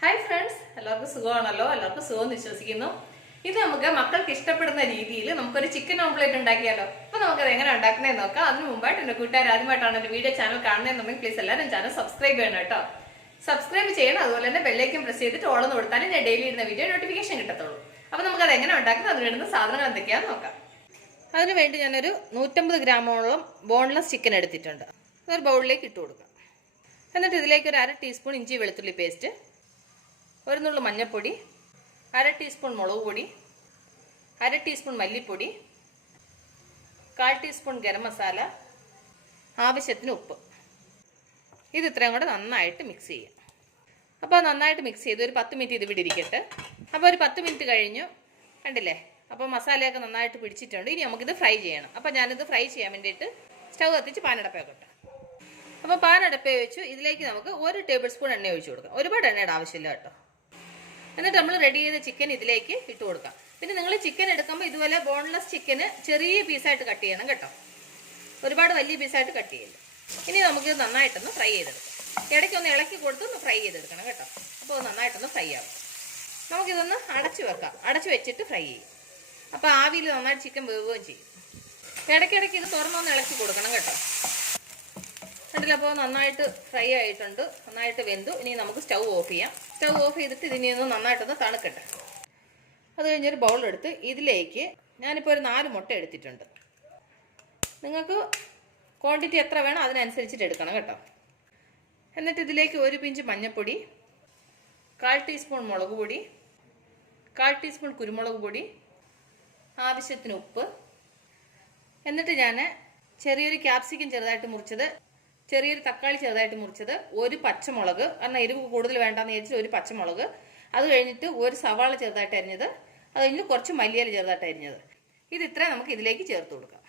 Hi friends, എല്ലാവർക്കും സുഖമാണല്ലോ? എല്ലാവർക്കും സുഖം വിശ്വസിക്കുന്നു. ഇത് നമുക്ക് മക്കൾക്ക് ഇഷ്ടപ്പെടുന്ന രീതിയിൽ നമുക്കൊരു ചിക്കൻ ഓംപ്ലേറ്റ് ഉണ്ടാക്കിയാലോ? അപ്പൊ നമുക്കത് എങ്ങനെ ഉണ്ടാക്കുന്നതെന്ന് നോക്കാം. അതിന് മുമ്പായിട്ട് എന്റെ കൂട്ടുകാർ ആദ്യമായിട്ടാണ് എന്റെ വീഡിയോ ചാനൽ കാണുന്നതെന്നുണ്ടെങ്കിൽ പ്ലീസ് എല്ലാവരും ചാനൽ സബ്സ്ക്രൈബ് ചെയ്യണം കേട്ടോ. സബ്സ്ക്രൈബ് ചെയ്യണം. അതുപോലെ തന്നെ ബെല്ലൈക്കൻ പ്രസ് ചെയ്തിട്ട് ഓളെന്ന് കൊടുത്താലും ഞാൻ ഡെയിലി ഇടുന്ന വീഡിയോ നോട്ടിഫിക്കേഷൻ കിട്ടത്തുള്ളൂ. അപ്പൊ നമുക്കത് എങ്ങനെ ഉണ്ടാക്കുന്നത്, അതിന് വേണ്ടുന്ന സാധനങ്ങൾ എന്തൊക്കെയാണെന്ന് നോക്കാം. അതിനുവേണ്ടി ഞാനൊരു 150 ഗ്രാമോളം ബോൺലെസ് ചിക്കൻ എടുത്തിട്ടുണ്ട്. അതൊരു ബൗളിലേക്ക് ഇട്ട് കൊടുക്കാം. എന്നിട്ട് ഇതിലേക്ക് ഒരു 1/2 ടീസ്പൂൺ ഇഞ്ചി വെളുത്തുള്ളി പേസ്റ്റ്, ഒരു നുള്ളു മഞ്ഞൾപ്പൊടി, 1/2 ടീസ്പൂൺ മുളക് പൊടി, 1/2 ടീസ്പൂൺ മല്ലിപ്പൊടി, 1/4 ടീസ്പൂൺ ഗരം മസാല, ആവശ്യത്തിന് ഉപ്പ്. ഇത് ഇത്രയും കൂടെ നന്നായിട്ട് മിക്സ് ചെയ്യാം. അപ്പോൾ നന്നായിട്ട് മിക്സ് ചെയ്ത് ഒരു 10 മിനിറ്റ് ഇത് ഇവിടെ ഇരിക്കട്ടെ. അപ്പോൾ ഒരു 10 മിനിറ്റ് കഴിഞ്ഞു, കണ്ടില്ലേ? അപ്പോൾ മസാലയൊക്കെ നന്നായിട്ട് പിടിച്ചിട്ടുണ്ട്. ഇനി നമുക്കിത് ഫ്രൈ ചെയ്യണം. അപ്പോൾ ഞാനിത് ഫ്രൈ ചെയ്യാൻ വേണ്ടിയിട്ട് സ്റ്റൗ കത്തിച്ച് പാനടപ്പേ വെക്കട്ടെ. അപ്പോൾ പാനടപ്പേ വെച്ചു. ഇതിലേക്ക് നമുക്ക് 1 ടേബിൾ സ്പൂൺ എണ്ണ ഒഴിച്ചു കൊടുക്കാം. ഒരുപാട് എണ്ണയുടെ ആവശ്യമില്ല കേട്ടോ. എന്നിട്ട് നമ്മൾ റെഡി ചെയ്ത ചിക്കൻ ഇതിലേക്ക് ഇട്ട് കൊടുക്കാം. പിന്നെ നിങ്ങൾ ചിക്കൻ എടുക്കുമ്പോൾ ഇതുപോലെ ബോൺലെസ് ചിക്കന് ചെറിയ പീസായിട്ട് കട്ട് ചെയ്യണം കേട്ടോ. ഒരുപാട് വലിയ പീസായിട്ട് കട്ട് ചെയ്യില്ല. ഇനി നമുക്കിത് നന്നായിട്ടൊന്ന് ഫ്രൈ ചെയ്തെടുക്കാം. ഇടയ്ക്കൊന്ന് ഇളക്കി കൊടുത്ത് ഒന്ന് ഫ്രൈ ചെയ്തെടുക്കണം കേട്ടോ. അപ്പോൾ നന്നായിട്ടൊന്ന് ഫ്രൈ ആവും. നമുക്കിതൊന്ന് അടച്ചു വെക്കാം. അടച്ചു വെച്ചിട്ട് ഫ്രൈ ചെയ്യും. അപ്പോൾ ആവിയിൽ നന്നായിട്ട് ചിക്കൻ വേവുകയും ചെയ്യും. ഇടയ്ക്കിടയ്ക്ക് ഇത് തുറന്നൊന്ന് ഇളക്കി കൊടുക്കണം കേട്ടോ. കണ്ടില്ല? അപ്പോൾ നന്നായിട്ട് ഫ്രൈ ആയിട്ടുണ്ട്, നന്നായിട്ട് വെന്തു. ഇനി നമുക്ക് സ്റ്റൗ ഓഫ് ചെയ്യാം. സ്റ്റൗ ഓഫ് ചെയ്തിട്ട് ഇതിനെ ഒന്ന് നന്നായിട്ടൊന്ന് തണുക്കട്ടെ. അത് കഴിഞ്ഞൊരു ബൗളെടുത്ത് ഇതിലേക്ക് ഞാനിപ്പോൾ ഒരു 4 മുട്ട എടുത്തിട്ടുണ്ട്. നിങ്ങൾക്ക് ക്വാണ്ടിറ്റി എത്ര വേണം അതിനനുസരിച്ചിട്ട് എടുക്കണം കേട്ടോ. എന്നിട്ട് ഇതിലേക്ക് 1 പിഞ്ച് മഞ്ഞൾപ്പൊടി, 1/4 ടീസ്പൂൺ മുളക് പൊടി, 1/4 ടീസ്പൂൺ കുരുമുളക് പൊടി, ആവശ്യത്തിന് ഉപ്പ്. എന്നിട്ട് ഞാൻ ചെറിയൊരു ക്യാപ്സിക്കം ചെറുതായിട്ട് മുറിച്ചത്, ചെറിയൊരു തക്കാളി ചെറുതായിട്ട് മുറിച്ചത്, 1 പച്ചമുളക്, കാരണം എരിവ് കൂടുതൽ വേണ്ടാന്ന് വിചാരിച്ചിട്ട് 1 പച്ചമുളക്, അത് കഴിഞ്ഞിട്ട് 1 സവാള ചെറുതായിട്ട് അരിഞ്ഞത്, അത് കഴിഞ്ഞ് കുറച്ച് മല്ലിയില ചെറുതായിട്ട് അരിഞ്ഞത്. ഇത് ഇത്രയും നമുക്ക് ഇതിലേക്ക് ചേർത്ത് കൊടുക്കാം.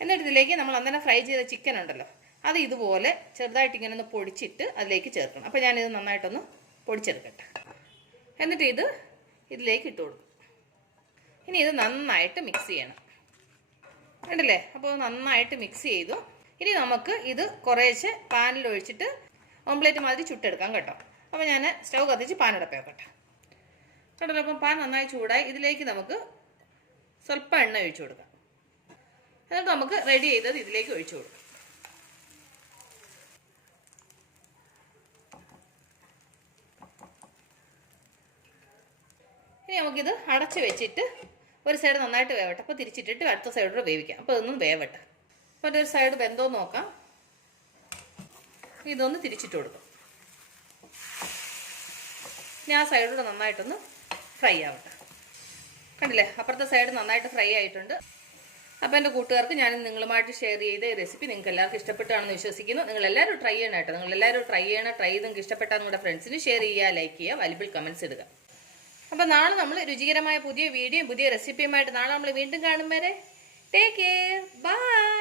എന്നിട്ട് ഇതിലേക്ക് നമ്മൾ അന്നേരം ഫ്രൈ ചെയ്ത ചിക്കൻ ഉണ്ടല്ലോ, അത് ഇതുപോലെ ചെറുതായിട്ട് ഇങ്ങനെ ഒന്ന് പൊടിച്ചിട്ട് അതിലേക്ക് ചേർക്കണം. അപ്പോൾ ഞാനിത് നന്നായിട്ടൊന്ന് പൊടിച്ചെടുക്കട്ടെ. എന്നിട്ട് ഇതിലേക്ക് ഇട്ട് കൊടുക്കും. ഇനി ഇത് നന്നായിട്ട് മിക്സ് ചെയ്യണം. കണ്ടില്ലേ? അപ്പോൾ നന്നായിട്ട് മിക്സ് ചെയ്തു. ഇനി നമുക്ക് ഇത് കുറേശ്ശെ പാനിൽ ഒഴിച്ചിട്ട് ഓംപ്ലേറ്റ് മാതിരി ചുട്ടെടുക്കാം കേട്ടോ. അപ്പോൾ ഞാൻ സ്റ്റൗ കത്തിച്ച് പാനടപ്പേ വെക്കട്ടെ. കണ്ടല്ലോ? അപ്പം പാൻ നന്നായി ചൂടായി. ഇതിലേക്ക് നമുക്ക് സ്വല്പം എണ്ണ ഒഴിച്ചു കൊടുക്കാം. എന്നിട്ട് നമുക്ക് റെഡി ചെയ്തത് ഇതിലേക്ക് ഒഴിച്ചു കൊടുക്കാം. ഇനി നമുക്കിത് അടച്ച് വെച്ചിട്ട് ഒരു സൈഡ് നന്നായിട്ട് വേവട്ടെ. അപ്പോൾ തിരിച്ചിട്ടിട്ട് അടുത്ത സൈഡോട് വേവിക്കാം. അപ്പോൾ ഇതൊന്നും വേവട്ടെ. അപ്പോൾ ഒരു സൈഡ് വെന്തോ നോക്കാം. ഇതൊന്ന് തിരിച്ചിട്ട് കൊടുക്കും. ഇനി ആ സൈഡോട് നന്നായിട്ടൊന്ന് ഫ്രൈ ആവട്ടെ. കണ്ടില്ലേ? അപ്പുറത്തെ സൈഡ് നന്നായിട്ട് ഫ്രൈ ആയിട്ടുണ്ട്. അപ്പോൾ എൻ്റെ കൂട്ടുകാർക്ക് ഞാൻ നിങ്ങളുമായിട്ട് ഷെയർ ചെയ്ത ഈ റെസിപ്പി നിങ്ങൾക്ക് എല്ലാവർക്കും ഇഷ്ടപ്പെട്ടാണെന്ന് വിശ്വസിക്കുന്നു. നിങ്ങളെല്ലാവരും ട്രൈ ചെയ്യണം കേട്ടോ. നിങ്ങളെല്ലാവരും ട്രൈ ചെയ്യണം. ട്രൈ ചെയ്ത് നിങ്ങൾക്ക് ഇഷ്ടപ്പെട്ടാൽ നിങ്ങളുടെ ഫ്രണ്ട്സിന് ഷെയർ ചെയ്യുക, ലൈക്ക് ചെയ്യുക, വാല്യുബിൾ കമൻറ്റ്സ് ഇടുക. അപ്പോൾ നാളെ നമ്മൾ രുചികരമായ പുതിയ വീഡിയോയും പുതിയ റെസിപ്പിയുമായിട്ട് നാളെ നമ്മൾ വീണ്ടും കാണും വരെ ടേക്ക് കെയർ. ബൈ.